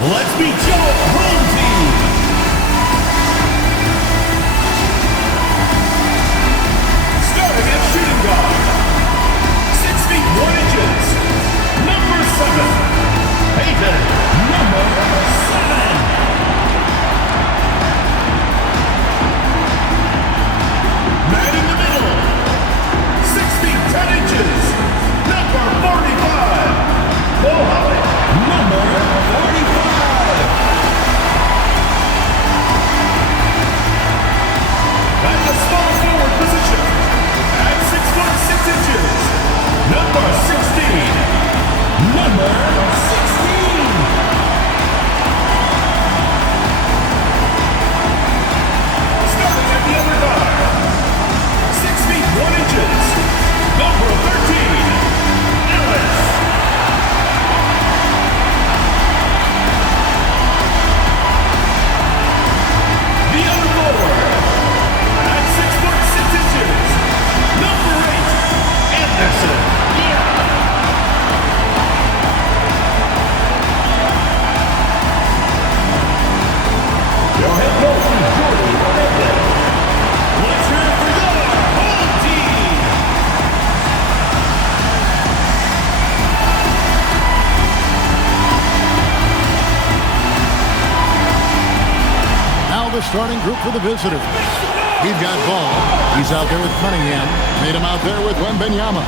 Let's meet your home team. Starting at shooting guard, 6 feet 1 inches, number 7, Peyton, number 7. Man in the middle, 6 feet 10 inches, number 45, Goratti, number 45. At the small forward position, at 6 foot 6 inches, number 16, number 16. Starting at the other guard, 6 feet 1 inches, number 13, Ellis. The other forward, at 6 foot 6 inches, number 8, Anderson. Your head coach is Jordy Hernandez. Let's hear it for your home team. Now the starting group for the visitors. He's got Ball. He's out there with Cunningham. Made him out there with Wembanyama.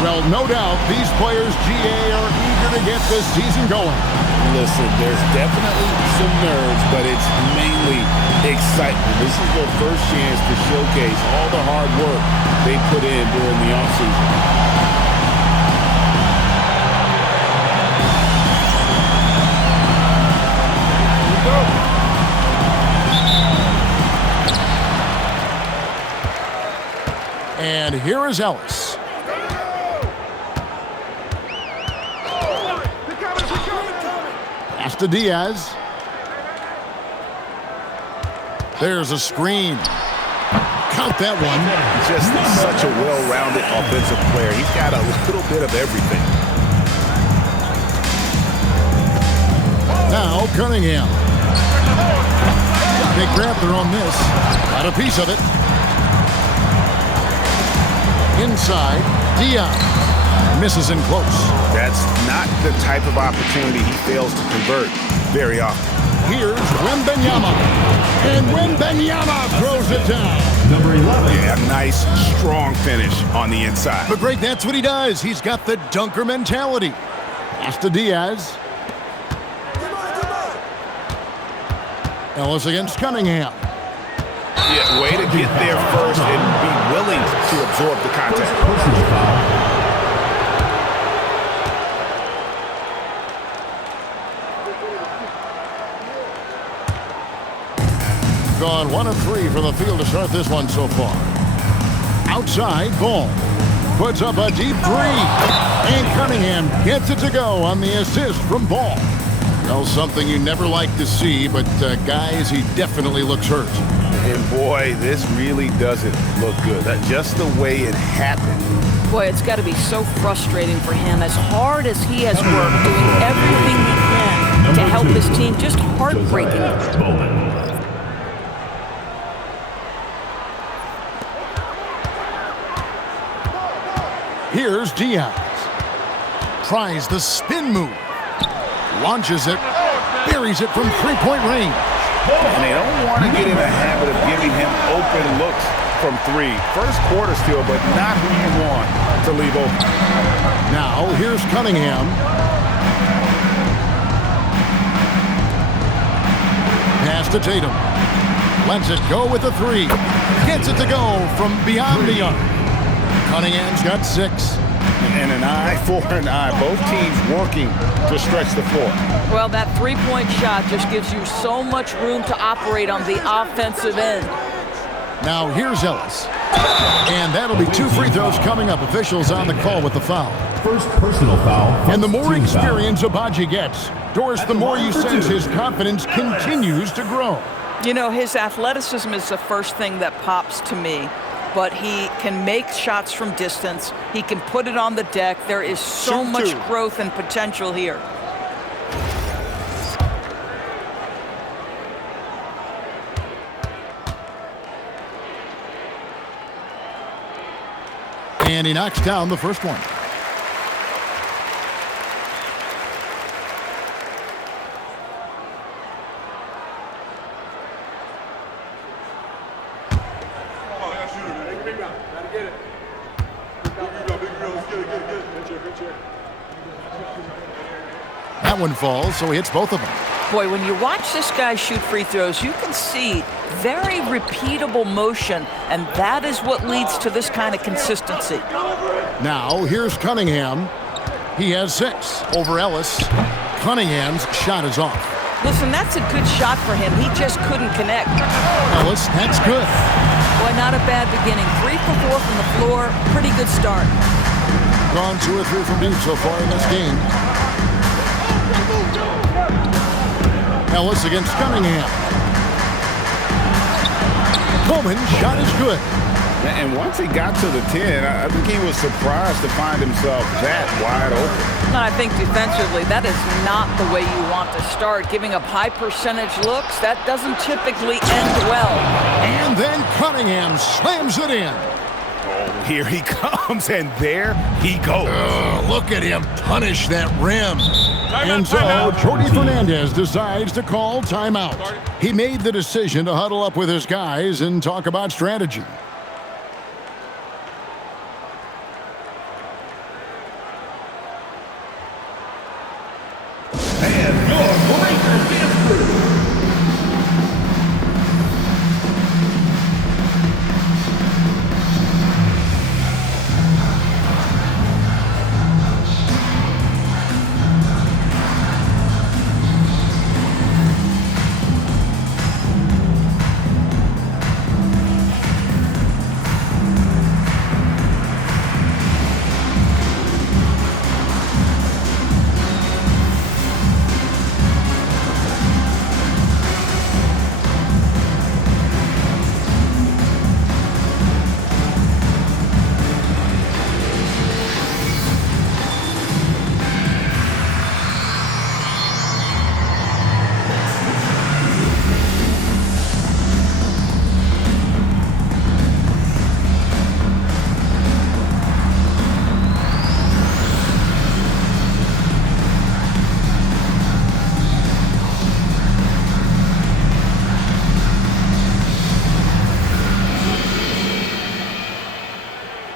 Well, no doubt these players, GA, are eager to get this season going. Listen, there's definitely some nerves, but it's mainly excitement. This is their first chance to showcase all the hard work they put in during the offseason. And here is Ellis. Pass to Diaz. There's a screen. Count that one. Just such a well-rounded offensive player. He's got a little bit of everything. Now Cunningham. Big grab there on this. Got a piece of it. Inside, Diaz misses in close. That's not the type of opportunity he fails to convert very often. Here's Wembanyama. And Wembanyama throws it down. Number 11. Yeah, nice, strong finish on the inside. But great, that's what he does. He's got the dunker mentality. Pass to Diaz. Ellis against Cunningham. Yeah, way to get there first and be willing to absorb the contact. Personal foul. Gone 1 of 3 from the field to start this one so far. Outside, Ball puts up a deep 3. And Cunningham gets it to go on the assist from Ball. Well, something you never like to see, but guys, he definitely looks hurt. And boy, this really doesn't look good. That's just the way it happened. Boy, it's got to be so frustrating for him. As hard as he has worked, doing everything he can to help his team, just heartbreaking. Here's Diaz. Tries the spin move. Launches it. Buries it from three-point range. And they don't want to get in the habit of giving him open looks from 3. First quarter still, but not who you want to leave open. Now, here's Cunningham. Pass to Tatum. Lets it go with a 3. Gets it to go from beyond the arc. Cunningham's got 6. And an eye for an eye. Both teams working to stretch the floor. Well, that three-point shot just gives you so much room to operate on the offensive end. Now here's Ellis. And that'll be 2 free throws coming up. Officials on the call with the foul. First personal foul. And the more experience Agbaji gets, Doris, the more you sense his confidence continues to grow. You know, his athleticism is the first thing that pops to me. But he can make shots from distance. He can put it on the deck. There is so much growth and potential here. And he knocks down the first one. That one falls, so he hits both of them. Boy, when you watch this guy shoot free throws, you can see very repeatable motion, and that is what leads to this kind of consistency. Now, here's Cunningham. He has 6 over Ellis. Cunningham's shot is off. Listen, that's a good shot for him. He just couldn't connect. Ellis, that's good. Boy, not a bad beginning. 3 for 4 from the floor. Pretty good start. Gone 2 or 3 from deep so far in this game. Ellis against Cunningham. Coleman's shot is good. And once he got to the 10, I think he was surprised to find himself that wide open. And I think defensively, that is not the way you want to start. Giving up high percentage looks, that doesn't typically end well. And then Cunningham slams it in. Oh, here he comes, and there he goes. Look at him punish that rim. And so Jordi Fernandez decides to call timeout. He made the decision to huddle up with his guys and talk about strategy. And your Lakers dance crew.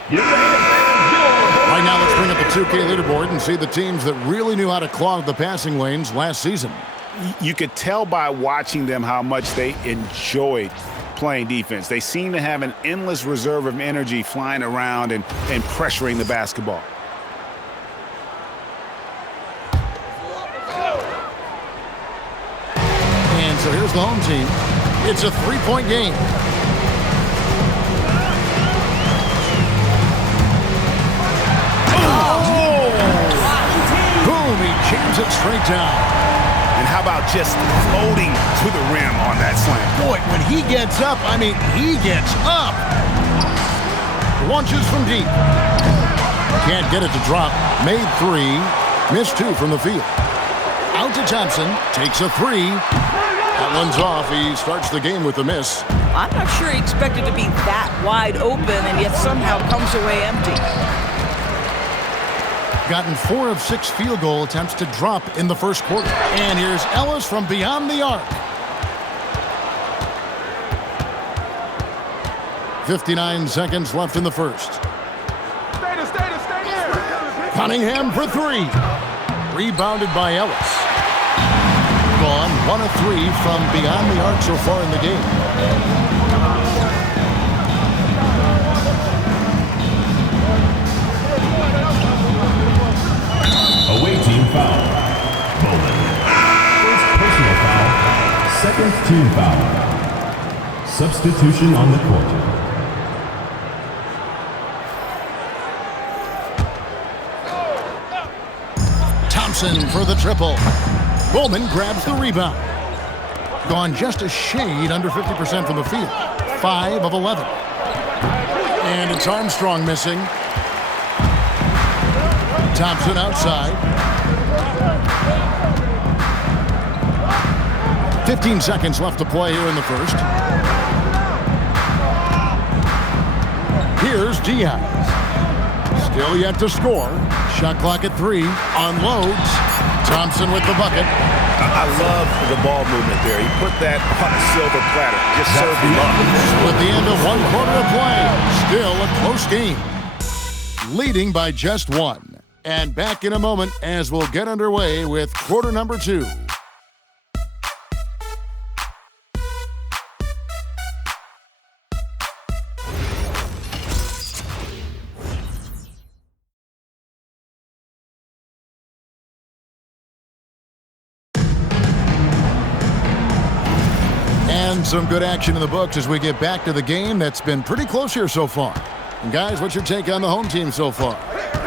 Right now, let's bring up the 2K leaderboard and see the teams that really knew how to clog the passing lanes last season. You could tell by watching them how much they enjoyed playing defense. They seem to have an endless reserve of energy flying around and pressuring the basketball. And so here's the home team. It's a 3-point game. Boom, he jams it straight down. And how about just floating to the rim on that slam? Boy, when he gets up, I mean, he gets up. Launches from deep. Can't get it to drop. Made 3. Missed 2 from the field. Out to Thompson. Takes a 3. That one's off. He starts the game with a miss. I'm not sure he expected to be that wide open and yet somehow comes away empty. Gotten 4 of 6 field goal attempts to drop in the first quarter. And here's Ellis from beyond the arc. 59 seconds left in the first. Stay there. Cunningham for 3. Rebounded by Ellis. Gone 1 of 3 from beyond the arc so far in the game. Away team foul. Bowman. First personal foul. Second team foul. Substitution on the court. Thompson for the triple. Bowman grabs the rebound. Gone just a shade under 50% from the field. 5 of 11. And it's Armstrong missing. Thompson outside. 15 seconds left to play here in the first. Here's Diaz. Still yet to score. Shot clock at 3. Unloads. Thompson with the bucket. I love the ball movement there. He put that on a silver platter. Just served him up. With the end of 1 quarter of play, still a close game. Leading by just 1. And back in a moment as we'll get underway with quarter number 2. And some good action in the books as we get back to the game that's been pretty close here so far. And guys, what's your take on the home team so far?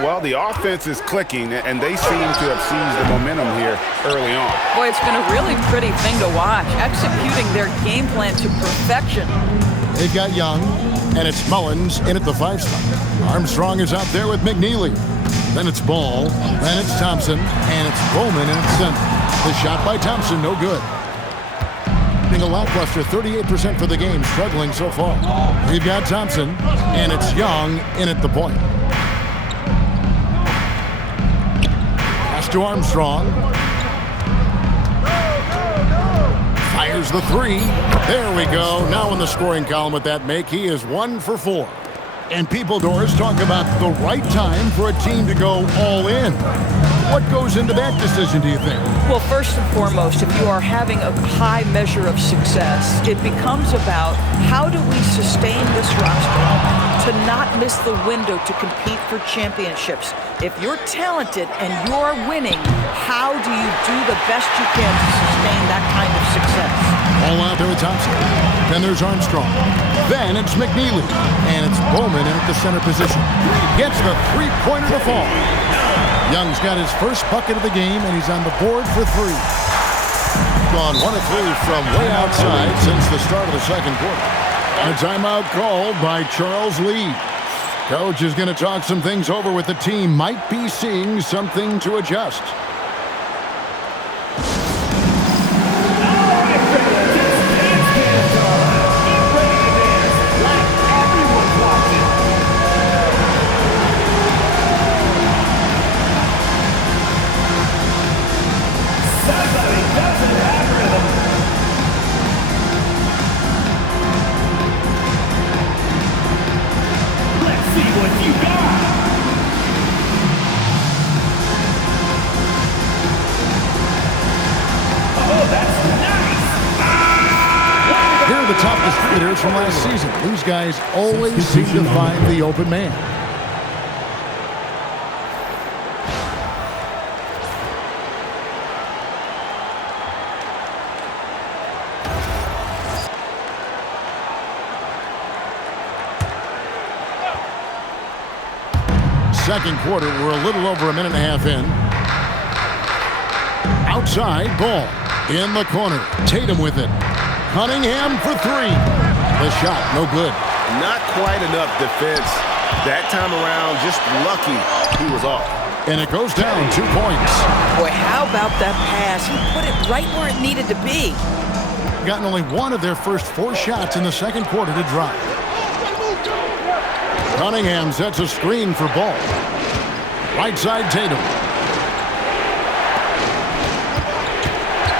Well, the offense is clicking, and they seem to have seized the momentum here early on. Boy, it's been a really pretty thing to watch, executing their game plan to perfection. They've got Young, and it's Mullins in at the 5 spot. Armstrong is out there with McNeely. Then it's Ball, then it's Thompson, and it's Bowman in at center. The shot by Thompson, no good. A lackluster 38% for the game, struggling so far. We've got Thompson, and it's Young in at the point. Pass to Armstrong. Fires the 3. There we go. Now in the scoring column with that make, he is 1 for 4. And people, Doris, talk about the right time for a team to go all in. What goes into that decision, do you think? Well, first and foremost, if you are having a high measure of success, it becomes about how do we sustain this roster to not miss the window to compete for championships. If you're talented and you're winning, how do you do the best you can to sustain that kind of success? All out there with Thompson. Then there's Armstrong. Then it's McNeely. And it's Bowman in at the center position. Gets the three-pointer to fall. Young's got his first bucket of the game, and he's on the board for 3. Gone 1 of 3 from way outside since the start of the second quarter. And a timeout called by Charles Lee. Coach is going to talk some things over with the team. Might be seeing something to adjust. The top distributors from last season. These guys always seem to find the open man. Second quarter, we're a little over a minute and a half in. Outside, Ball in the corner. Tatum with it. Cunningham for 3. The shot, no good. Not quite enough defense that time around. Just lucky he was off. And it goes down 2 points. Boy, how about that pass? He put it right where it needed to be. Gotten only 1 of their first 4 shots in the second quarter to drop. Cunningham sets a screen for Ball. Right side, Tatum.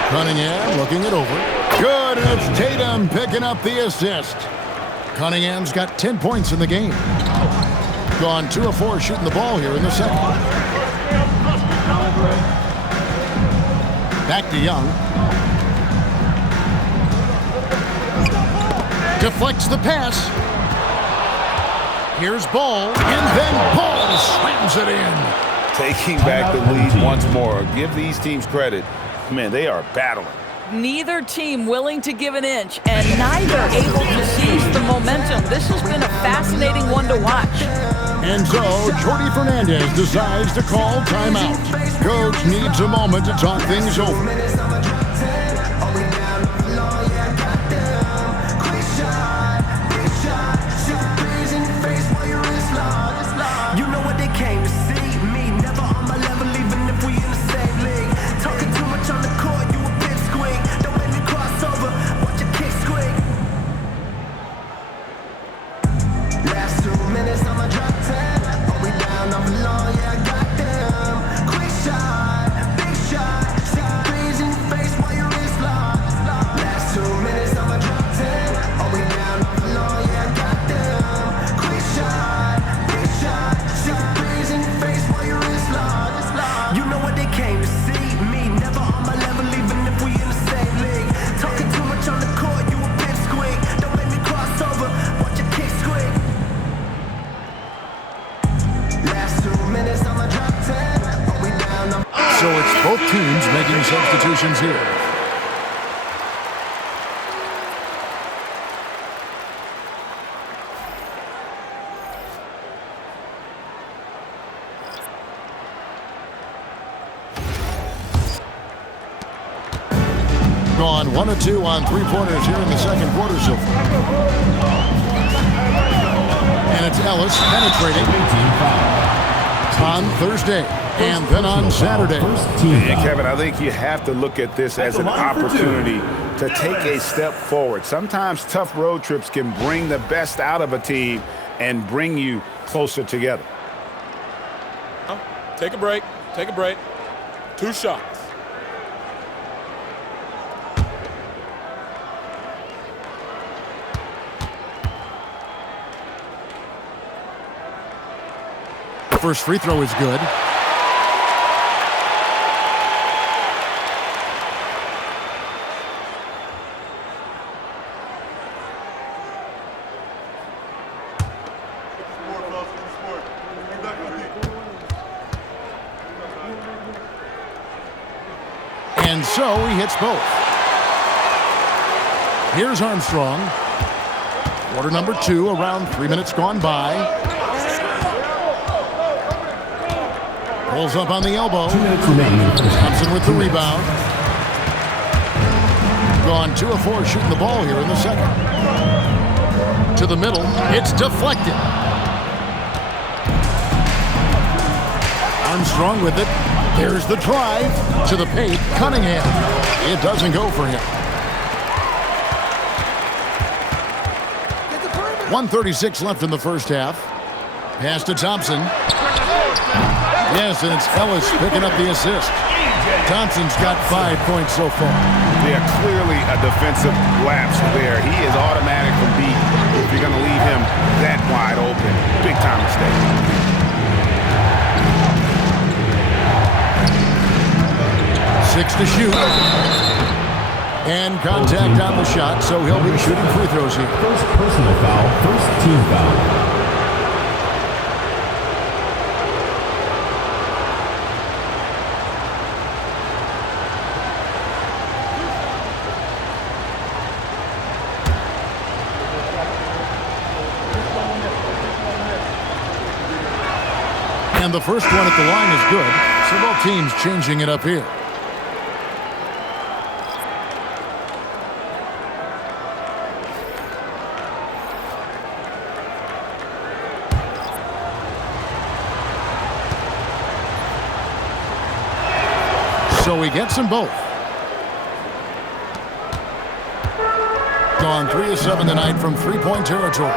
Cunningham looking it over. Good, and it's Tatum picking up the assist. Cunningham's got 10 points in the game. Gone 2 of 4 shooting the ball here in the second. Back to Young. Deflects the pass. Here's Ball, and then Ball slams it in. Taking back the lead once more. Give these teams credit. Man, they are battling. Neither team willing to give an inch, and neither able to seize the momentum. This has been a fascinating one to watch. And so, Jordi Fernandez decides to call timeout. Coach needs a moment to talk things over. You know what they came to see? Me, never on my level, even if we in the same league. Talking too much on the court, you a bit squeak. Don't let me cross over, watch your kick squeak. Last 2 minutes, I'ma drop 10. Are we down? Both teams making substitutions here. Gone 1 of 2 on three-pointers here in the second quarter so far. And it's Ellis penetrating on Thursday and then on Saturday. And Kevin, I think you have to look at this as an opportunity to take a step forward. Sometimes tough road trips can bring the best out of a team and bring you closer together. Take a break. Take a break. 2 shots. First free throw is good. And so he hits both. Here's Armstrong. Quarter number 2, around 3 minutes gone by. Pulls up on the elbow. 2 minutes remaining. Thompson with the rebound. Gone 2 of 4 shooting the ball here in the second. To the middle. It's deflected. Armstrong with it. There's the drive to the paint. Cunningham. It doesn't go for him. 1:36 left in the first half. Pass to Thompson. Yes, and it's Ellis picking up the assist. Thompson's got 5 points so far. Yeah, clearly a defensive lapse there. He is automatic from deep if you're going to leave him that wide open. Big time mistake. Six to shoot. And contact on the shot, so he'll be shooting free throws here. First personal foul, first team foul. And the first one at the line is good, so both teams changing it up here. So he gets them both. Gone 3 of 7 tonight from three-point territory.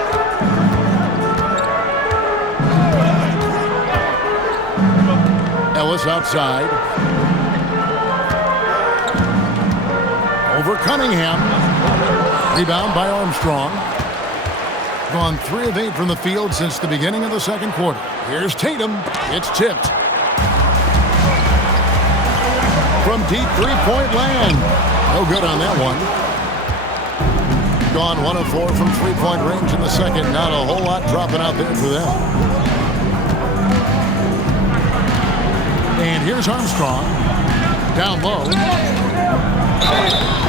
Ellis outside. Over Cunningham. Rebound by Armstrong. Gone 3 of 8 from the field since the beginning of the second quarter. Here's Tatum. It's tipped. From deep three-point land. No good on that one. Gone 1 of 4 from three-point range in the second. Not a whole lot dropping out there for them. And here's Armstrong. Down low.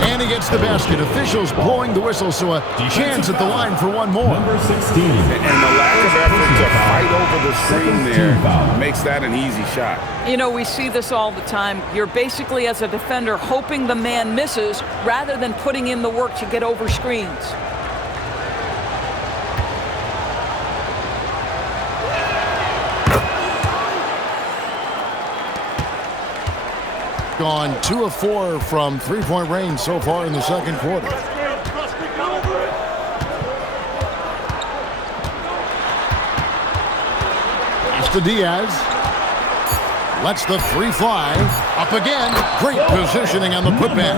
And he gets the basket. Officials blowing the whistle, so a chance at the line for one more. Number 16. And the lack of effort to fight over the screen there makes that an easy shot. You know, we see this all the time. You're basically, as a defender, hoping the man misses rather than putting in the work to get over screens. Gone 2 of 4 from three-point range so far in the second quarter. It's to Diaz. Lets the 3 fly. Up again. Great positioning on the putback.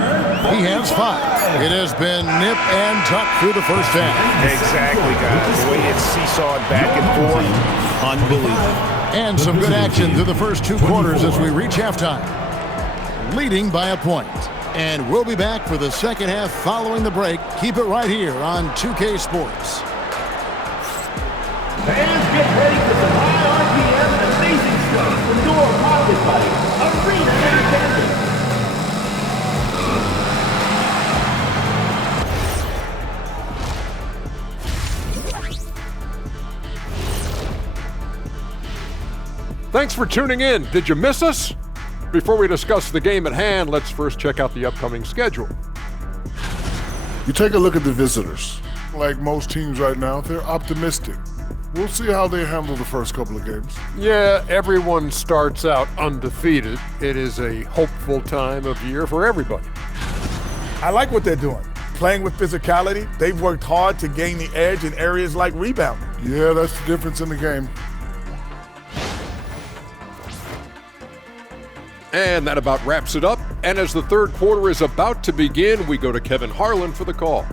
He has 5. It has been nip and tuck through the first half. Exactly, guys. The way it's seesawed back and forth, unbelievable. And some good action through the first 2 quarters as we reach halftime. Leading by a point. And we'll be back for the second half following the break. Keep it right here on 2K Sports. Fans, get ready for some high RPM and amazing stuff from Door Powered by Arena Entertainment. Thanks for tuning in. Did you miss us? Before we discuss the game at hand, let's first check out the upcoming schedule. You take a look at the visitors. Like most teams right now, they're optimistic. We'll see how they handle the first couple of games. Yeah, everyone starts out undefeated. It is a hopeful time of year for everybody. I like what they're doing. Playing with physicality, they've worked hard to gain the edge in areas like rebounding. Yeah, that's the difference in the game. And that about wraps it up. And as the third quarter is about to begin, we go to Kevin Harlan for the call.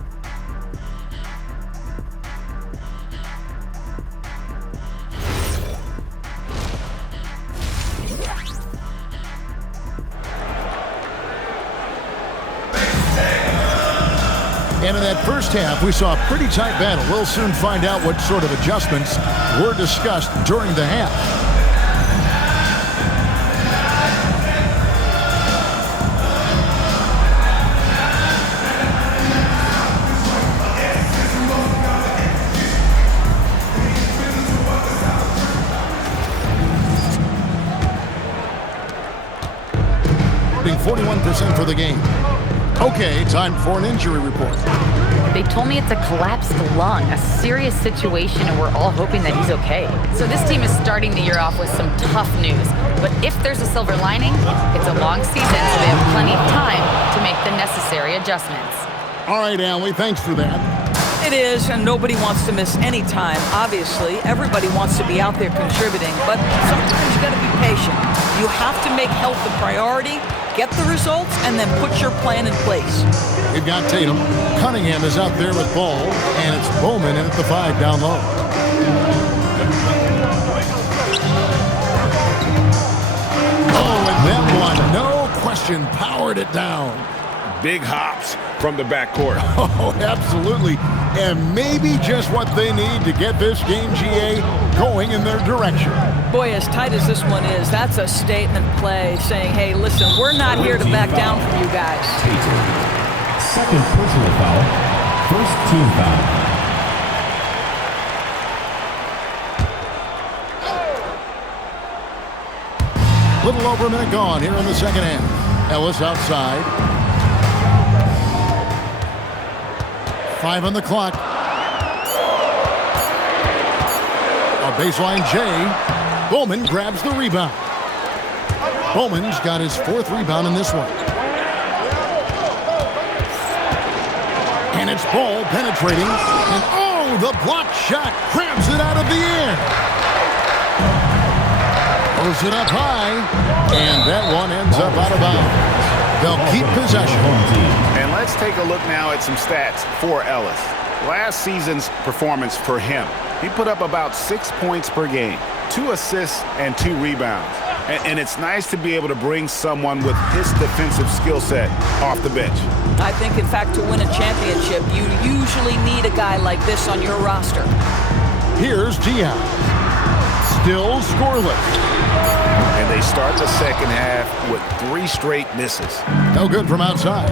And in that first half, we saw a pretty tight battle. We'll soon find out what sort of adjustments were discussed during the half. Being 41% for the game. Okay, time for an injury report. They told me it's a collapsed lung, a serious situation, and we're all hoping that he's okay. So this team is starting the year off with some tough news. But if there's a silver lining, it's a long season, so they have plenty of time to make the necessary adjustments. All right, Allie, thanks for that. It is, and nobody wants to miss any time. Obviously, everybody wants to be out there contributing, but sometimes you got to be patient. You have to make health a priority, get the results, and then put your plan in place. We've got Tatum. Cunningham is out there with ball, and it's Bowman in at the 5 down low. Oh, and that one, no question, powered it down. Big hops from the backcourt. Oh, absolutely. And maybe just what they need to get this game, GA, going in their direction. Boy, as tight as this one is, that's a statement play saying, hey, listen, we're not here to back down from you guys. Second personal foul. First team foul. Little over a minute gone here in the second half. Ellis outside. 5 on the clock. A baseline J. Bowman grabs the rebound. Bowman's got his 4th rebound in this one. And it's Ball penetrating. And oh, the block shot grabs it out of the air. Throws it up high. And that one ends up out of bounds. They'll keep possession. And let's take a look now at some stats for Ellis. Last season's performance for him, he put up about 6 points per game, 2 assists and 2 rebounds. And it's nice to be able to bring someone with his defensive skill set off the bench. I think, in fact, to win a championship, you usually need a guy like this on your roster. Here's Diaz. Still scoreless. And they start the second half with 3 straight misses. No good from outside.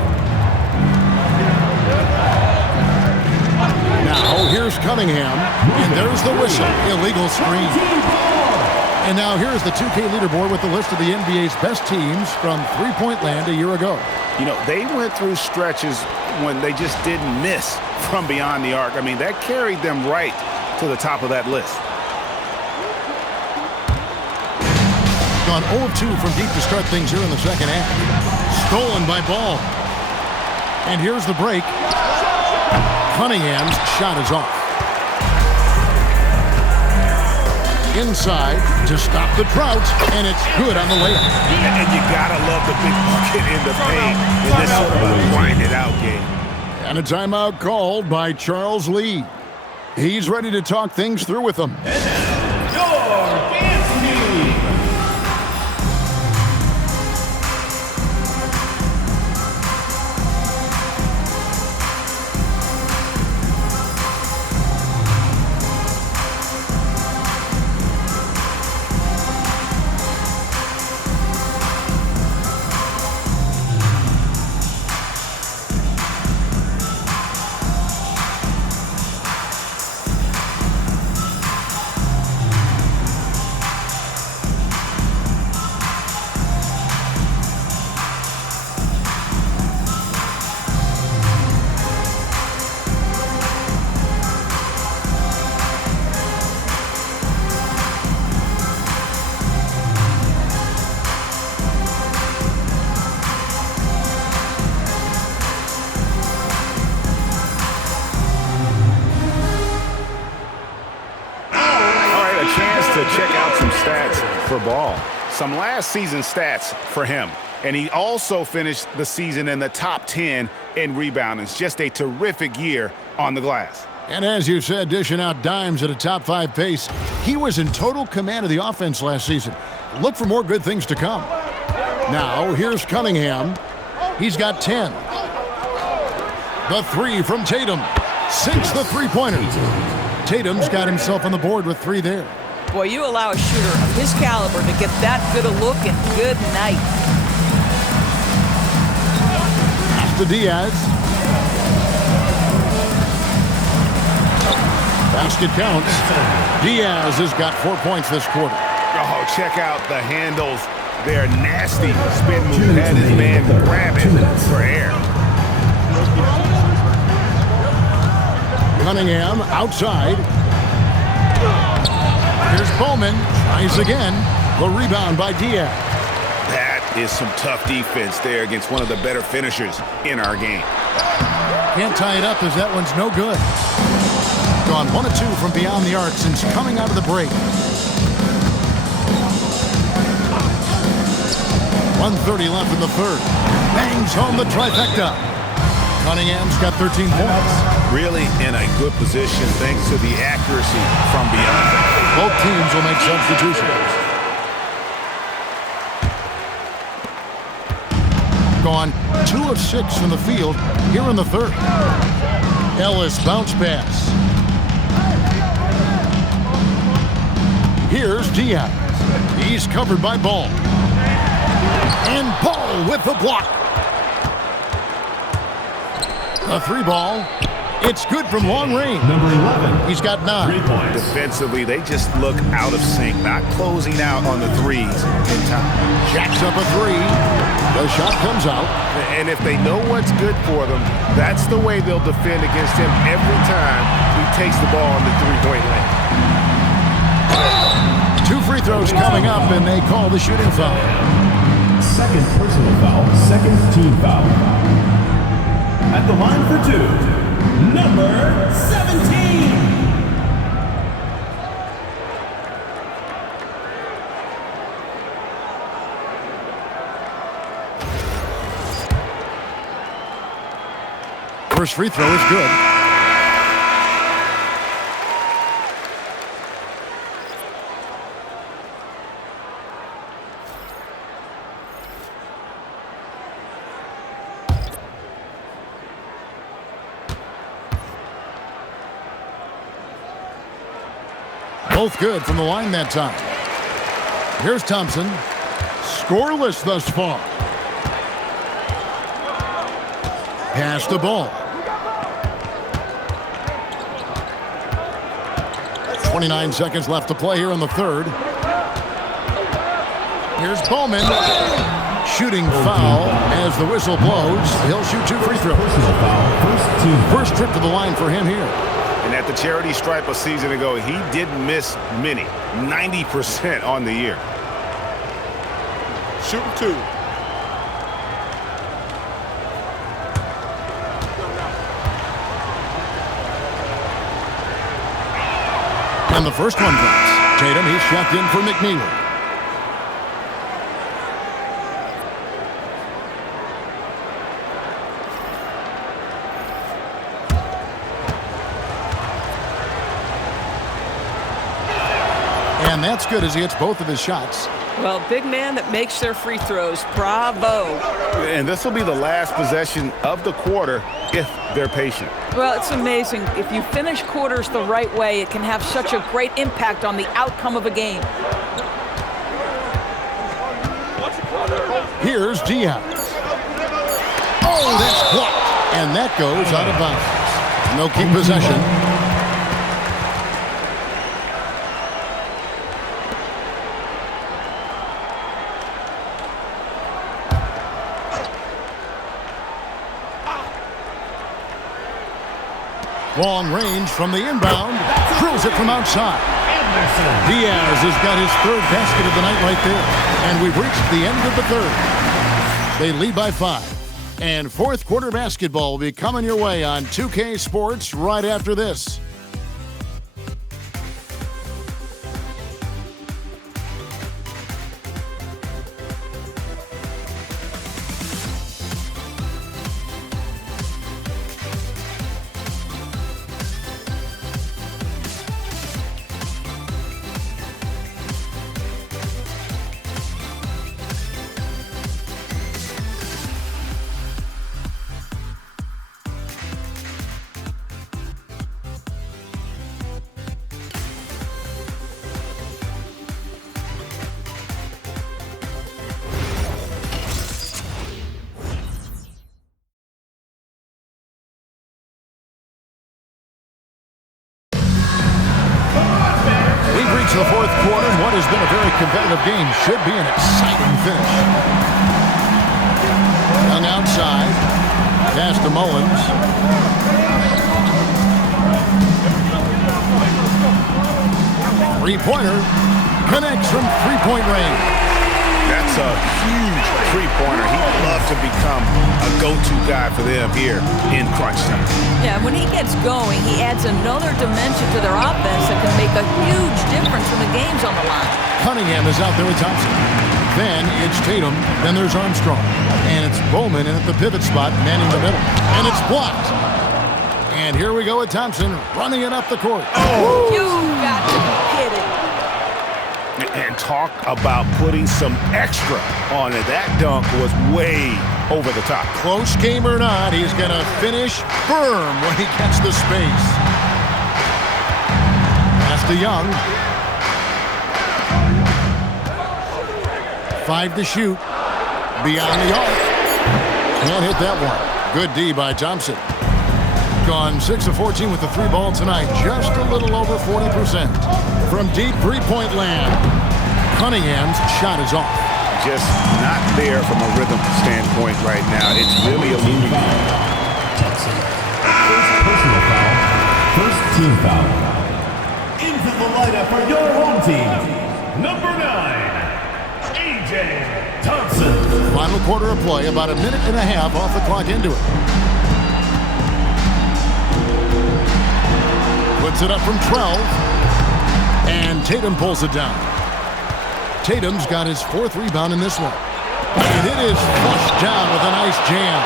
Now here's Cunningham, and there's the whistle. Illegal screen. And now here's the 2K leaderboard with the list of the NBA's best teams from three-point land a year ago. You know, they went through stretches when they just didn't miss from beyond the arc. I mean, that carried them right to the top of that list. Gone 0-2 from deep to start things here in the second half. Stolen by Ball. And here's the break. Cunningham's shot is off. Inside to stop the drought, and it's good on the layup. And you gotta love the big bucket in the paint in this sort of a grinded out game. And a timeout called by Charles Lee. He's ready to talk things through with them. ball. Some last season stats for him. And he also finished the season in the top 10 in rebounding. It's just a terrific year on the glass. And as you said, dishing out dimes at a top 5 pace, he was in total command of the offense last season. Look for more good things to come. Now, here's Cunningham. He's got 10. The 3 from Tatum. Sinks the three-pointer. Tatum's got himself on the board with 3 there. Boy, you allow a shooter of his caliber to get that good a look, and good night. To Diaz. Basket counts. Diaz has got 4 points this quarter. Oh, check out the handles. They're nasty. Spin move had his man grabbing for air. Cunningham outside. Here's Bowman. Tries again. The rebound by Diaz. That is some tough defense there against one of the better finishers in our game. Can't tie it up as that one's no good. Gone 1 of 2 from beyond the arc since coming out of the break. 1:30 left in the third. Bangs home the trifecta. Cunningham's got 13 points. Really in a good position thanks to the accuracy from beyond. Both teams will make substitutions. Gone 2 of 6 from the field here in the third. Ellis bounce pass. Here's Diaz. He's covered by Ball. And Ball with the block. A 3 ball. It's good from long range. Number 11. He's got 9. 3 points. Defensively, they just look out of sync, not closing out on the threes in time. Jacks up a 3. The shot comes out. And if they know what's good for them, that's the way they'll defend against him every time he takes the ball on the three-point line. 2 free throws coming up, and they call the shooting foul. Second personal foul, second team foul. At the line for 2, number 17. First free throw is good. Both good from the line that time. Here's Thompson. Scoreless thus far. Pass the ball. 29 seconds left to play here in the third. Here's Bowman. Shooting foul as the whistle blows. He'll shoot 2 free throws. Personal foul, First trip to the line for him here. And at the charity stripe a season ago, he didn't miss many. 90% on the year. Shooting 2. And the first one drops. Tatum, he's checked in for McNeely. And that's good as he hits both of his shots. Well, big man that makes their free throws. Bravo. And this will be the last possession of the quarter if they're patient. Well, it's amazing. If you finish quarters the right way, it can have such a great impact on the outcome of a game. Here's Diaz. Oh, that's blocked. And that goes out of bounds. No keep possession. Long range from the inbound. Throws it from outside. Diaz has got his 3rd basket of the night right there. And we've reached the end of the 3rd. They lead by 5. And 4th quarter basketball will be coming your way on 2K Sports right after this. competitive game. Should be an exciting finish. Young outside. Pass to Mullins. Three-pointer. Connects from three-point range. That's a huge three-pointer. He'd love to become a go-to guy for them here in crunch time. Yeah, when he gets going, he adds another dimension to their offense that can make a huge difference when the game's on the line. Cunningham is out there with Thompson. Then it's Tatum. Then there's Armstrong. And it's Bowman in at the pivot spot, manning the middle. And it's blocked. And here we go with Thompson running it up the court. Oh, you got to be kidding. And talk about putting some extra on it. That dunk was way over the top. Close game or not, he's going to finish firm when he gets the space. Pass to Young. 5 to shoot. Beyond the arc. Can't hit that one. Good D by Thompson. Gone 6 of 14 with the three ball tonight. Just a little over 40%. From deep three-point land. Cunningham's shot is off. Just not there from a rhythm standpoint right now. It's really eluding. First personal foul. First team foul. Into the lineup for your home team. Number 9, A.J. Thompson. Final quarter of play, about a minute and a half off the clock into it. Puts it up from 12. And Tatum pulls it down. Tatum's got his 4th rebound in this one. And it is flushed down with a nice jam.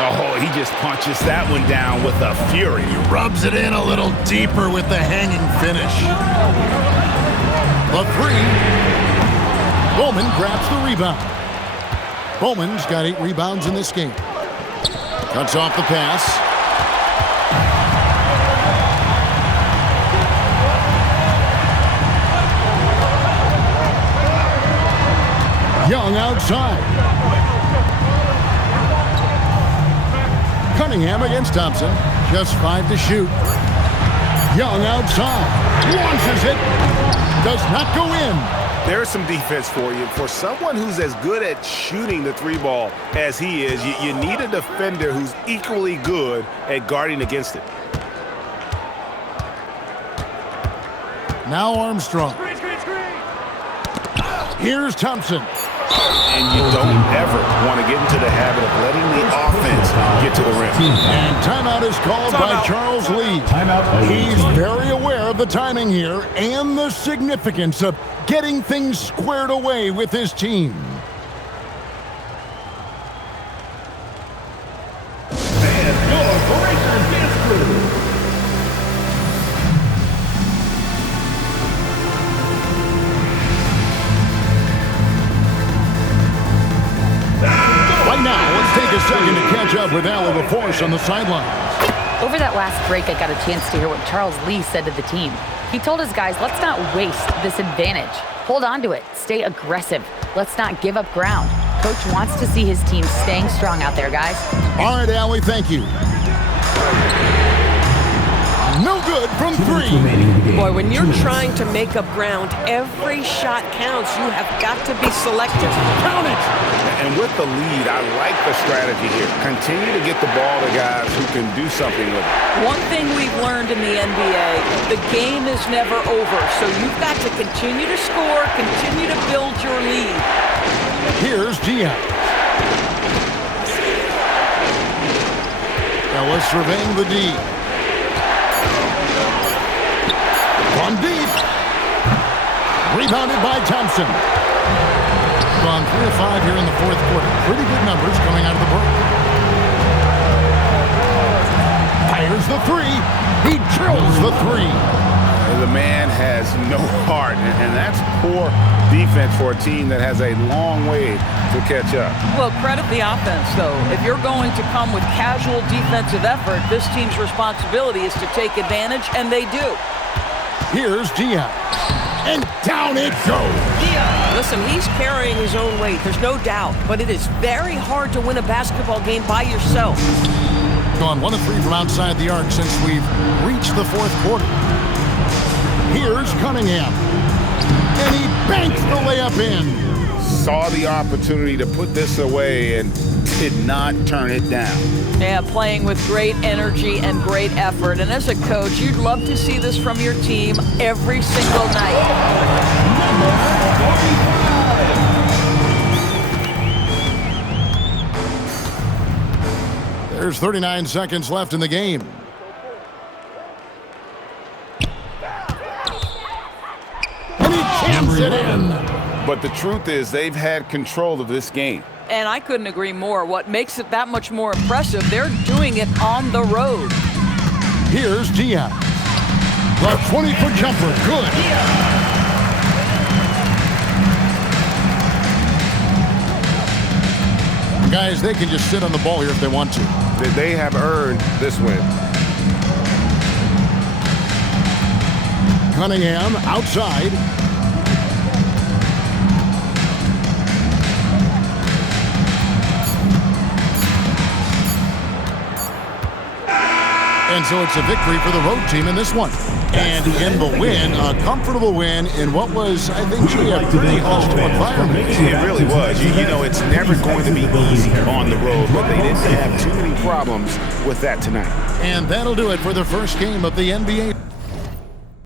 Oh, he just punches that one down with a fury. He rubs it in a little deeper with the hanging finish. The 3. Bowman grabs the rebound. Bowman's got 8 rebounds in this game. Cuts off the pass. Young outside. Cunningham against Thompson. Just 5 to shoot. Young outside. Launches it. Does not go in. There's some defense for you. For someone who's as good at shooting the three ball as he is, you need a defender who's equally good at guarding against it. Now Armstrong. Here's Thompson. And you don't ever want to get into the habit of letting the offense get to the rim. And timeout is called by Charles Lee. He's very aware of the timing here and the significance of getting things squared away with his team. And your Breakers dance crew. Right now, let's take a second to catch up with Al LaForce on the sidelines. Over that last break, I got a chance to hear what Charles Lee said to the team. He told his guys, let's not waste this advantage. Hold on to it. Stay aggressive. Let's not give up ground. Coach wants to see his team staying strong out there, guys. All right, Allie, thank you. No good from 3. Boy, when you're trying to make up ground, every shot counts. You have got to be selective. Count it! And with the lead, I like the strategy here. Continue to get the ball to guys who can do something with it. One thing we've learned in the NBA, the game is never over. So you've got to continue to score, continue to build your lead. Here's Diaz. Ellis surveying the D. From deep. Rebounded by Thompson. Gone 3 of 5 here in the 4th quarter. Pretty good numbers coming out of the break. Fires the 3. He drills the 3. The man has no heart, and that's poor defense for a team that has a long way to catch up. Well, credit the offense, though. If you're going to come with casual defensive effort, this team's responsibility is to take advantage, and they do. Here's Diaz. And down it goes. Listen, he's carrying his own weight. There's no doubt. But it is very hard to win a basketball game by yourself. Gone 1 of 3 from outside the arc since we've reached the 4th quarter. Here's Cunningham. And he banks the layup in. Saw the opportunity to put this away and did not turn it down. Yeah, playing with great energy and great effort. And as a coach, you'd love to see this from your team every single night. There's 39 seconds left in the game. And he jams it in. But the truth is, they've had control of this game. And I couldn't agree more. What makes it that much more impressive, they're doing it on the road. Here's Diaz. The 20-foot jumper, good. Guys, they can just sit on the ball here if they want to. They have earned this win. Cunningham outside. And so it's a victory for the road team in this one. And in the win, a comfortable win in what was, I think, a pretty hostile environment. It really was. You know, it's never going to be easy on the road, but they didn't have too many problems with that tonight. And that'll do it for the first game of the NBA.